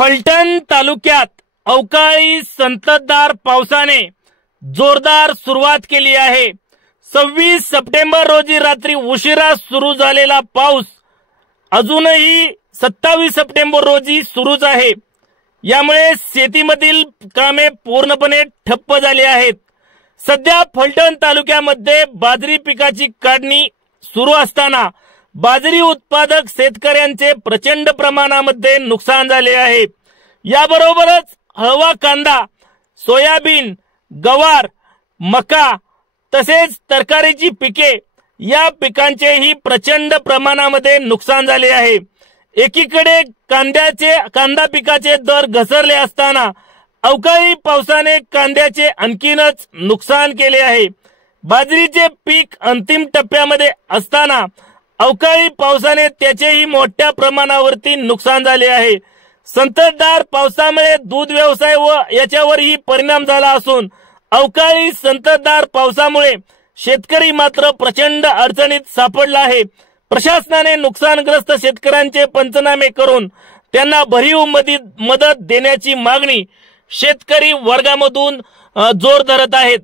फलटण तालुक्यात अवकाळी संततधार पावसाने जोरदार सुरुवात केली आहे। 26 सप्टेंबर रोजी रात्री उशिरा सुरू झालेला पाऊस अजूनही 27 सप्टेंबर रोजी सुरूच आहे। यामुळे शेतीमधील कामे पूर्णपणे ठप्प झाली आहेत। सध्या फलटण तालुक्यामध्ये बाजरी पिकाची काढणी सुरू असताना बाजरी उत्पादक शेतकऱ्यांचे प्रचंड प्रमाणामध्ये नुकसान झाले आहे। याबरोबरच हळवा कांदा, सोयाबीन, गवार, मका तसेच तरकारीची पिके या पिकांचेही प्रचंड प्रमाणामध्ये नुकसान झाले आहे। एकीकडे कांदा पिकाचे दर घसरले असताना अवकाळी पावसाने कांद्याचे आणखीनच नुकसान केले आहे। बाजरीचे पीक अंतिम टप्प्यामध्ये असताना अवकाळी पावसाने त्याचेही मोठ्या प्रमाणावरती नुकसान झाले आहे। संततधार पावसामुळे दूध व्यवसाय व याच्यावरही परिणाम झाला असून अवकाळी संततधार पावसामुळे शेतकरी मात्र प्रचंड अडचणीत सापडला आहे। प्रशासनाने नुकसानग्रस्त शेतकऱ्यांचे पंचनामे करून त्यांना भरीव मदत देण्याची मागणी शेतकरी वर्गामधून जोर धरत आहेत।